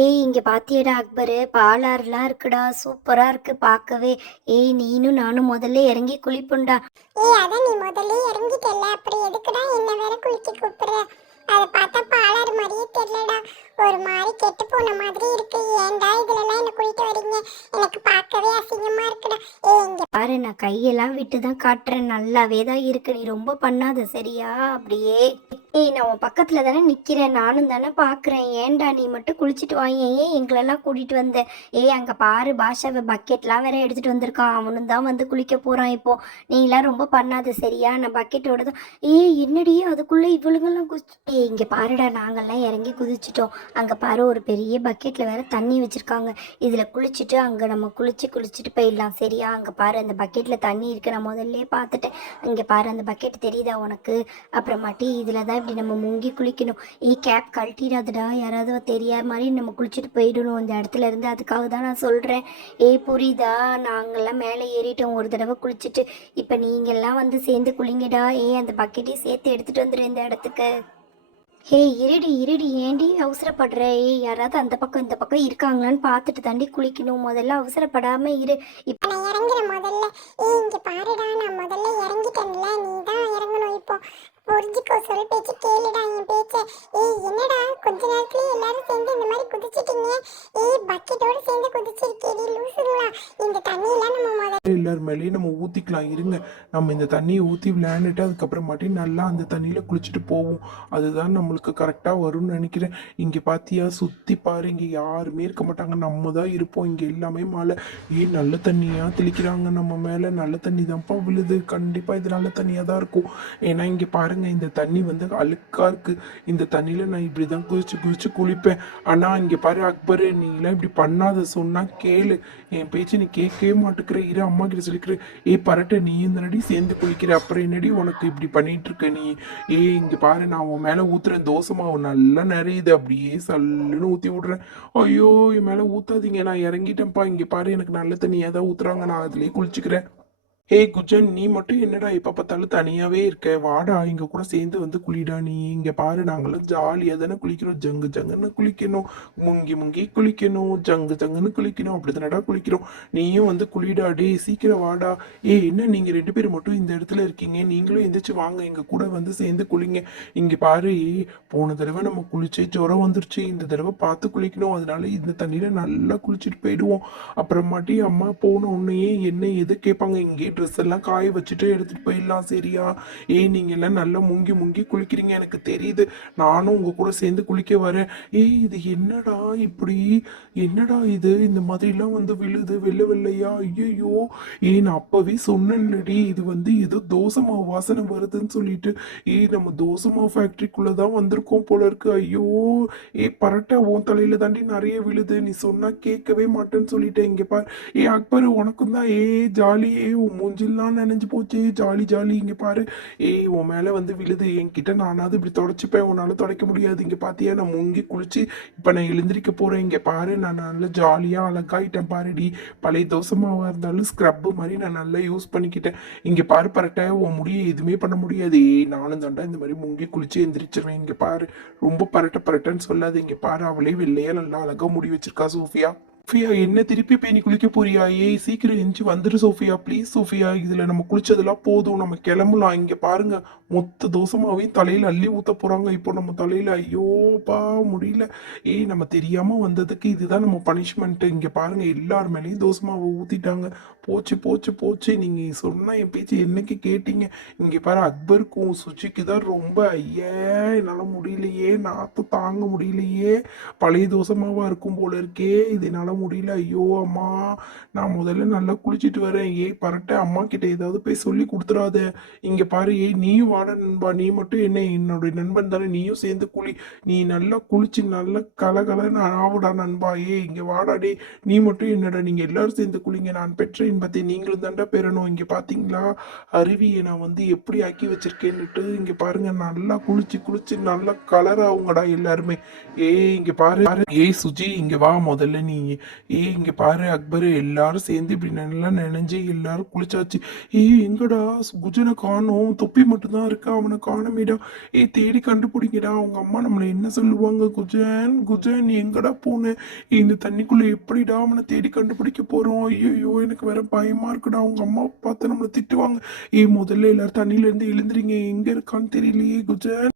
ஏய் இங்க பாத்தியாடா அக்பரு, பாலாறுலாம் இருக்குடா, சூப்பரா இருக்கு பார்க்கவே. ஏய் நீனும் நானும் முதல்ல இறங்கி குளிப்போம்டா. ஏய் அதான் நீ முதல்ல இறங்கிட்டல, அப்புறம் எதுக்குடா என்ன வேற குளிக்க கூப்பிடுற? அதை பார்த்தா பாலாறு மாதிரியே தெரியலடா, ஒரு மாதிரி கெட்டு போன மாதிரி இருக்கு. ஏன்டா இதுலலாம் என்ன குளிக்க வரீங்க? எனக்கு பார்க்கவே அசிங்கமா இருக்குடா. ஏய் இங்க பாரு, நான் கையெல்லாம் விட்டு தான் காட்டுறேன், நல்லாவே தான் இருக்கு. நீ ரொம்ப பண்ணாத சரியா? அப்படியே. ஏய் நான் உன் பக்கத்துல தானே நிக்கிறேன், நானும் தானே பாக்குறேன். ஏன்டா நீ மட்டும் குளிச்சுட்டு வாங்க, ஏன் எங்களெல்லாம் கூட்டிட்டு வந்த? ஏய் அங்க பாரு, பாஷாவை பக்கெட்லாம் வேற எடுத்துட்டு வந்திருக்கான், அவனும் தான் வந்து குளிக்க போறான் இப்போ. நீலாம் ரொம்ப பண்ணாத சரியா? நான் பக்கெட்டோட தான். ஏய் என்னடி அதுக்குள்ள இவளுங்கெல்லாம் குதிச்சு. ஏய் இங்க பாருடா, நாங்கெல்லாம் இறங்கி குதிச்சிட்டோம். அங்க பாரு, ஒரு பெரிய பக்கெட்ல வேற தண்ணி வச்சிருக்காங்க. இதுல குளிச்சுட்டு அங்க நம்ம குளிச்சுட்டு போயிடலாம் சரியா? அங்க பாரு, அந்த பக்கெட்டில் தண்ணி இருக்குது, நான் முதல்ல பார்த்துட்டேன். இங்கே பாரு, அந்த பக்கெட் தெரியுதா உனக்கு? அப்புறமாட்டி இதில் தான் இப்படி நம்ம முங்கி குளிக்கணும். கேப் கழட்டிடாதுடா, யாராவது தெரியாத மாதிரி நம்ம குளிச்சுட்டு போயிடணும் இந்த இடத்துல இருந்து. அதுக்காக தான் நான் சொல்கிறேன். புரியுதா? நாங்கள்லாம் மேலே ஏறிட்டோம் ஒரு தடவை குளிச்சுட்டு. இப்போ நீங்கள்லாம் வந்து சேர்ந்து குளிங்கடா. அந்த பக்கெட்டையும் சேர்த்து எடுத்துகிட்டு வந்துடு இந்த இடத்துக்கு. ஹே இருடி இருடி, ஏண்டி அவசரப்படுற? யாராவது அந்த பக்கம் இந்த பக்கம் இருக்காங்களான்னு பார்த்துட்டு தாண்டி குளிக்கணும். முதல்ல அவசரப்படாம இரு. இப்போ நான் இறங்குறேன் முதல்ல. ஏய் இங்க பாருடா, நான் முதல்ல இறங்கிட்டேன்ல, நீ தான் இறங்கணும் இப்போ. புரிஞ்சுக்கோ, சொல் பேச்சு கேளுடா என் பேச்ச. ஏய் என்னடா கொஞ்ச நேரத்துலயே எல்லாரும் சேர்ந்து இந்த மாதிரி குதிச்சிட்டீங்க? ஏய் பக்கெட்டோட சேர்ந்து குதிச்சிருக்கேடி லூசுங்களா. இந்த தண்ணியெல்லாம் நம்ம முதல்ல எல்லார் மேலேயும் நம்ம ஊற்றிக்கலாம். இருங்க, நம்ம இந்த தண்ணியை ஊற்றி விளையாண்டுட்டு அதுக்கப்புறமாட்டி நல்லா அந்த தண்ணியில் குளிச்சுட்டு போவோம். அதுதான் நம்மளுக்கு கரெக்டாக வரும்னு நினைக்கிறேன். இங்கே பார்த்தியா, சுற்றி பாரு, இங்கே யாருமே இருக்க மாட்டாங்க, நம்ம தான் இருப்போம். இங்கே எல்லாமே மழை. நல்ல தண்ணியாக தெளிக்கிறாங்க நம்ம மேலே. நல்ல தண்ணி தான்ப்பா விழுது. கண்டிப்பாக இது நல்ல தண்ணியாக தான் இருக்கும். ஏன்னா இங்கே பாருங்க, இந்த தண்ணி வந்து அழுக்காக இருக்குது. இந்த தண்ணியில் நான் இப்படி தான் குதிச்சு குளிப்பேன். ஆனால் இங்கே பாரு அக்பரு, நீலாம் இப்படி பண்ணாத, சொன்னால் கேளு. என் பேச்சு நீ கேட்கவே மாட்டேங்கிற. அம்மா கிட்ட சொல்லிக்கிறேன். பரட்ட, நீ இந்த சேர்ந்து குளிக்கிற, அப்புறம் என்னடி உனக்கு இப்படி பண்ணிட்டு இருக்க நீ? இங்க பாரு, நான் உன் மேல ஊத்துறேன் தோசை மாவு நல்லா நிறையுது, அப்படியே சல்லுன்னு ஊத்தி விடுறேன். ஐயோ என் மேல ஊத்தாதீங்க, நான் இறங்கிட்டேன்ப்பா. இங்க பாரு, எனக்கு நல்ல தண்ணியா தான் ஊத்துறாங்க, நான் அதுலயே குளிச்சுக்கிறேன். குஜன், நீ மட்டும் என்னடா எப்ப பார்த்தாலும் தனியாவே இருக்க? வாடா, இங்க கூட சேர்ந்து வந்து குளிடா நீ. இங்க பாரு, நாங்களாம் ஜாலியா தானே குளிக்கிறோம். ஜங்கு ஜங்குன்னு குளிக்கணும், முங்கி முங்கி குளிக்கணும், ஜங்கு ஜங்குன்னு குளிக்கணும், அப்படித்தானடா குளிக்கிறோம். நீயும் வந்து குளிடா. சீக்கிரம் வாடா. என்ன நீங்க 2 பேரும் மட்டும் இந்த இடத்துல இருக்கீங்க? நீங்களும் எந்திரிச்சு வாங்க, எங்க கூட வந்து சேர்ந்து குளிங்க. இங்க பாரு, போன தடவை நம்ம குளிச்சு ஜுரம் வந்துருச்சு, இந்த தடவை பார்த்து குளிக்கணும். அதனால இந்த தண்ணியில நல்லா குளிச்சுட்டு போயிடுவோம். அப்புறமாட்டி அம்மா போன உடனேயே என்ன எது கேட்பாங்க, இங்கே ட்ரெஸ் எல்லாம் காய வச்சுட்டு எடுத்துட்டு போயிடலாம் சரியா? நீங்க எல்லாம் நல்லா முங்கி முங்கி குளிக்கிறீங்க, எனக்கு தெரியுது. நானும் உங்க கூட சேர்ந்து குளிக்க வரேன். இது என்னடா இப்படி? என்னடா இது இந்த மாதிரிலாம் வந்து விழுது வெள்ளை வெள்ளையா? ஐயோ, நான் அப்பவே சொன்னேன்லடி, இது வந்து ஏதோ தோசை மாவு வாசனை வருதுன்னு சொல்லிட்டு. நம்ம தோசை மாவு ஃபேக்டரிக்குள்ளதான் வந்திருக்கோம் போல இருக்கு. ஐயோ, பரட்ட, உன் தலையில தாண்டி நிறைய விழுது. நீ சொன்னா கேட்கவே மாட்டேன்னு சொல்லிட்டேன். இங்க பாரு, அக்பர், உனக்கும் தான் ஜாலி. உன் மூஞ்சிலாம் நினைஞ்சு போச்சு. Jolly jolly. இங்க பாரு, உன் மேல வந்து விழுது. என்கிட்ட நானாவது இப்படி தொடச்சுப்பேன், உன்னால தொடக்க முடியாது. இங்க பாத்தியா, நான் முங்கி குளிச்சு இப்ப நான் எழுந்திரிக்க போறேன். இங்க பாரு, நான் நல்லா ஜாலியா அழகாயிட்டேன் பாருடி. பழைய தோசை மாவா இருந்தாலும் ஸ்க்ரப் மாதிரி நான் நல்லா யூஸ் பண்ணிக்கிட்டேன். இங்க பாரு பரட்ட, உன் முடிய எதுவுமே பண்ண முடியாது. நானும் தாண்டா இந்த மாதிரி முங்கி குளிச்சு எந்திரிச்சிருவேன். இங்க பாரு, ரொம்ப பரட்டன்னு சொல்லாது. இங்க பாரு, அவளே வெள்ளையா நல்லா அழகா முடி வச்சிருக்கா சோஃபியா. சோஃபியா, என்ன திருப்பி போய் நீ குளிக்க போறியா? சீக்கிரம் எஞ்சி வந்துரு சோஃபியா, ப்ளீஸ் சோஃபியா. இதுல நம்ம குளிச்சதெல்லாம் போதும், நம்ம கிளம்பலாம். இங்க பாருங்க, மொத்த தோசமாவையும் தலையில அள்ளி ஊத்த போறாங்க இப்போ நம்ம தலையில. ஐயோப்பா முடியல. நம்ம தெரியாம வந்ததுக்கு இதுதான் நம்ம பனிஷ்மெண்ட். இங்க பாருங்க, எல்லார் மேலேயும் தோசமாவை ஊத்திட்டாங்க. போச்சு போச்சு போச்சு. நீங்க சொன்னா என் பேச்சு என்னைக்கு கேட்டீங்க? இங்க பாரு, அக்பருக்கும் சுச்சிக்கு தான் ரொம்ப, என்னால முடியலையே, நாத்து தாங்க முடியலையே. பழைய தோசமாவா இருக்கும் போல இருக்கே, இது என்னால முடியல. ஐயோ அம்மா, நான் முதல்ல நல்லா குளிச்சுட்டு வரேன். பரட்ட, அம்மா கிட்ட ஏதாவது போய் சொல்லி கொடுத்துறாத. இங்க பாரு, நீயும் வாட நண்பா. நீ மட்டும் என்ன என்னுடைய நண்பன் தானே, நீயும் சேர்ந்து குளி. நீ நல்லா குளிச்சு நல்லா கலகலன்னு ஆவுடா நண்பா. இங்க வாடாடே. நீ மட்டும் என்னடா, நீங்க எல்லாரும் சேர்ந்து குளிங்க. நான் பெற்ற இன்பத்தை நீங்களும் தாண்டா பெறணும். இங்க பாத்தீங்களா அருவியை நான் வந்து எப்படி ஆக்கி வச்சிருக்கேன்னுட்டு. இங்க பாருங்க, நல்லா குளிச்சு நல்லா கலர் ஆகுங்கடா எல்லாருமே. இங்க பாரு. சுஜி, இங்க வா. முதல்ல நீ ஏய் இங்க பாரு அக்பர், எல்லாரும் சேர்ந்து இப்படி நல்லா நினைஞ்சு எல்லாரும் குளிச்சாச்சு. எங்கடா குஜனை காணோம், தொப்பி மட்டும்தான் இருக்கு, அவனை காணமேடா. தேடி கண்டுபிடிங்கடா, அவங்க அம்மா நம்மளை என்ன சொல்லுவாங்க? குஜன் குஜன் நீ எங்கடா போன? இந்த தண்ணிக்குள்ள எப்படிடா அவனை தேடி கண்டுபிடிக்க போறோம்? ஐயோ எனக்கு வேற பயமா இருக்குடா, அவங்க அம்மா பார்த்து நம்மளை திட்டுவாங்க. முதல்ல எல்லாரும் தண்ணியில இருந்து எழுந்துறீங்க, எங்க இருக்கான்னு தெரியலையே குஜன்.